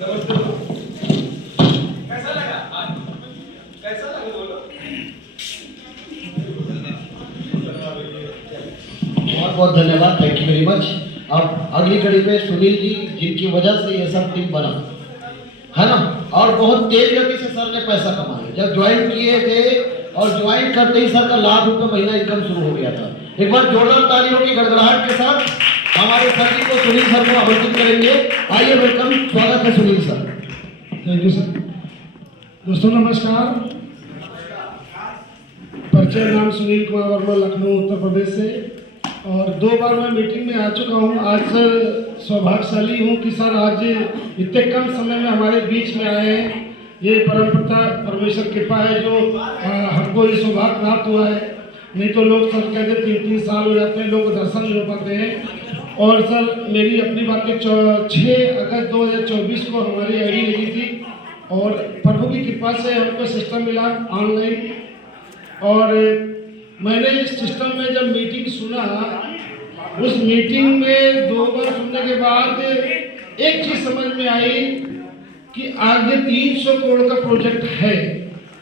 कैसा लगा कैसा लगा बोलो। बहुत बहुत धन्यवाद, थैंक यू वेरी मच। अब अगली कड़ी पे सुनील जी, जिनकी वजह से ये सब टीम बना है ना, और बहुत तेज गति से सर ने पैसा कमाया। जब ज्वाइन किए थे और ज्वाइन करते ही सर का ₹1,00,000 महीना इनकम शुरू हो गया था। एक बार जोरदार तालियों की गड़गड़ाहट के साथ हमारे सर जी को, सुनील सर को आमंत्रित करेंगे। आइए, वेलकम, स्वागत है Sunil sir. Thank you sir. दोस्तों नमस्कार। परिचय, नाम सुनील कुमार वर्मा, लखनऊ उत्तर प्रदेश से, और 2 बार मैं मीटिंग में आ चुका हूँ। आज सर सौभाग्यशाली हूँ कि सर आज इतने कम समय में हमारे बीच में आए हैं। ये परमपिता परमेश्वर कृपा है जो हमको ये सौभाग्य प्राप्त हुआ है। नहीं तो लोग सर कहते 3-3 साल हो जाते हैं, लोग दर्शन नहीं हो पाते हैं। और सर मेरी अपनी बातें 6 अगस्त 2024 को हमारी आईडी लगी थी, और प्रभु की कृपा से हमको सिस्टम मिला ऑनलाइन। और मैंने इस सिस्टम में जब मीटिंग सुना, उस मीटिंग में 2 बार सुनने के बाद एक चीज़ समझ में आई कि आगे 300 करोड़ का प्रोजेक्ट है,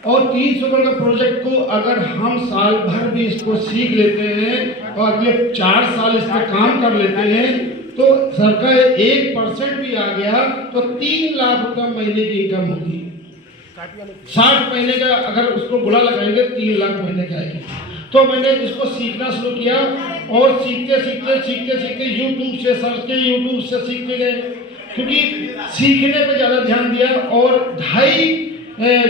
और 300 करोड़ का प्रोजेक्ट को अगर हम साल भर भी इसको सीख लेते हैं और अगले 4 साल इस पर काम कर लेते हैं, तो सर का 1% भी आ गया तो 3 लाख रुपये महीने की इनकम होगी। 60 महीने का अगर उसको बुरा लगाएंगे 3 लाख महीने का आएगी। तो मैंने इसको सीखना शुरू किया, और सीखते सीखते यूट्यूब से सर्च के, यूट्यूब से सीखते गए, क्योंकि सीखने पे ज़्यादा ध्यान दिया। और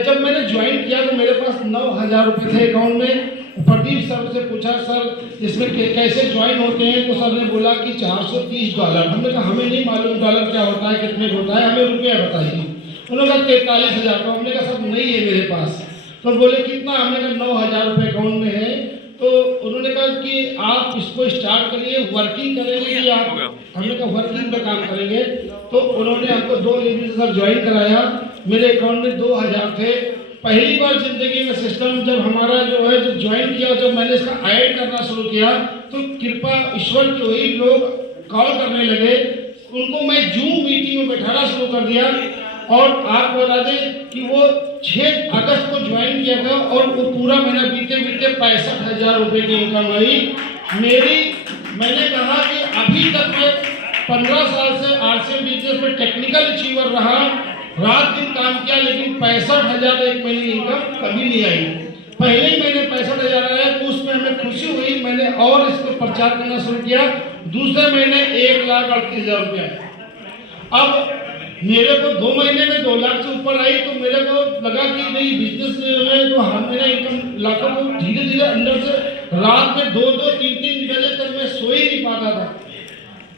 जब मैंने ज्वाइन किया तो मेरे पास 9,000 रुपये थे अकाउंट में। प्रदीप सर से पूछा, सर इसमें कैसे ज्वाइन होते हैं, तो सर ने बोला कि $430। हमने कहा हमें नहीं मालूम डॉलर क्या होता है, कितने होता है, हमें रुपया बताइए। उन्होंने कहा 43,000 का। हमने कहा सब नहीं है मेरे पास। तो बोले कितना, हमने कहा 9,000 रुपये अकाउंट में है। तो उन्होंने कहा कि आप इसको स्टार्ट करिए, वर्किंग करेंगे कि आप, हमने कहा वर्किंग पे काम करेंगे। तो उन्होंने हमको 2 लेडीज से ज्वाइन कराया। मेरे अकाउंट में 2,000 थे। पहली बार जिंदगी में सिस्टम जब हमारा जो है जब ज्वाइन किया, जब मैंने इसका ऐड करना शुरू किया, तो कृपा ईश्वर की हुई, लोग कॉल करने लगे, उनको मैं जूम मीटिंग में बैठाना शुरू कर दिया। और आपको बता दें कि वो 6 अगस्त को ज्वाइन किया था, और वो पूरा महीना बीते 65,000 रुपये की इनकम आई मेरी। मैंने कहा कि अभी तक मैं 15 साल से आरसीएम बिजनेस में टेक्निकल अचीवर रहा, रात दिन काम किया, लेकिन 65,000 एक महीने की इनकम कभी नहीं आई। पहले ही मैंने 65,000 आया तो उसमें हमें खुशी हुई, मैंने और इसको प्रचार करना शुरू किया। दूसरे महीने 1,38,000 रुपये आए। अब मेरे को 2 महीने में 2 लाख से ऊपर आई, तो मेरे को लगा कि नहीं, बिजनेस में तो हम मेरा इनकम लाखों को धीरे धीरे अंदर से रात में 2-2, 3-3 बजे तक मैं सो ही नहीं पाता था।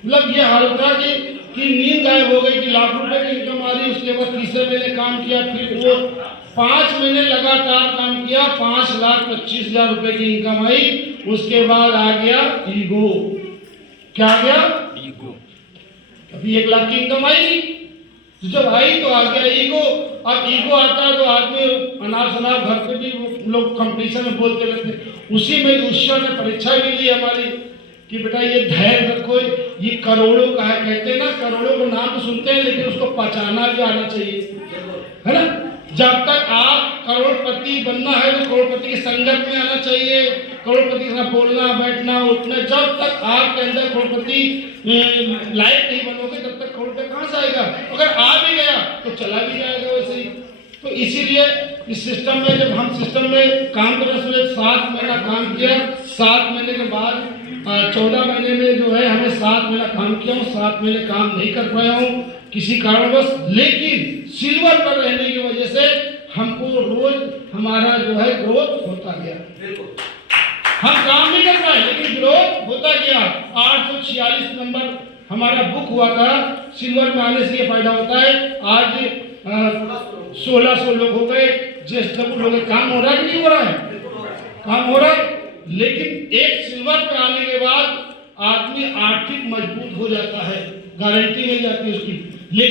मतलब ये हाल था कि नींद गायब हो गई कि लाख रुपए की इनकम आ रही। उसके बाद तीसरे महीने काम किया, फिर वो 5 महीने लगातार काम किया, 5,25,000 रुपये की इनकम आई। उसके बाद आ गया ईगो। क्या आ गया? ईगो। अभी 1 लाख की इनकम आई, जब आई तो आ गया ईगो। अब ईगो आता है तो आदमी अनाप शनाप घर पे भी लोग कंपटीशन में बोलते रहते। उसी में ईश्वर ने परीक्षा भी ली हमारी कि बेटा ये धैर्य रखो, ये करोड़ों का है। कहते हैं ना, करोड़ों को नाम तो सुनते हैं, लेकिन उसको पहचाना भी आना चाहिए, है ना। जब तक आप करोड़पति बनना है तो करोड़पति की संगत में आना चाहिए, करोड़पति के साथ बोलना, बैठना, उठना। जब तक आपके अंदर करोड़पति लायक नहीं बनोगे, तब तक करोड़पति कहाँ से आएगा। अगर आ भी गया तो चला भी जाएगा वैसे ही। तो इसीलिए इस सिस्टम में, जब हम सिस्टम में काम करने से 7 महीना काम किया, 7 महीने के बाद 14 महीने में जो है हमें 7 महीना काम किया हूँ। 7 महीने काम नहीं कर पाया हूँ किसी कारणवश, लेकिन सिल्वर पर रहने की वजह से हमको रोज हमारा जो है ग्रोथ होता गया। हम काम नहीं कर पाए, लेकिन ग्रोथ होता गया। 846 नंबर हमारा बुक हुआ था। सिल्वर में आने से ये फायदा होता है, आज 1600 लोग हो गए। ज्येष्ठ लोग, काम हो रहा है कि नहीं हो रहा है? काम हो रहा है। लेकिन एक सिल्वर पे आने के बाद आदमी आर्थिक मजबूत हो जाता है, गारंटी मिल जाती है उसकी।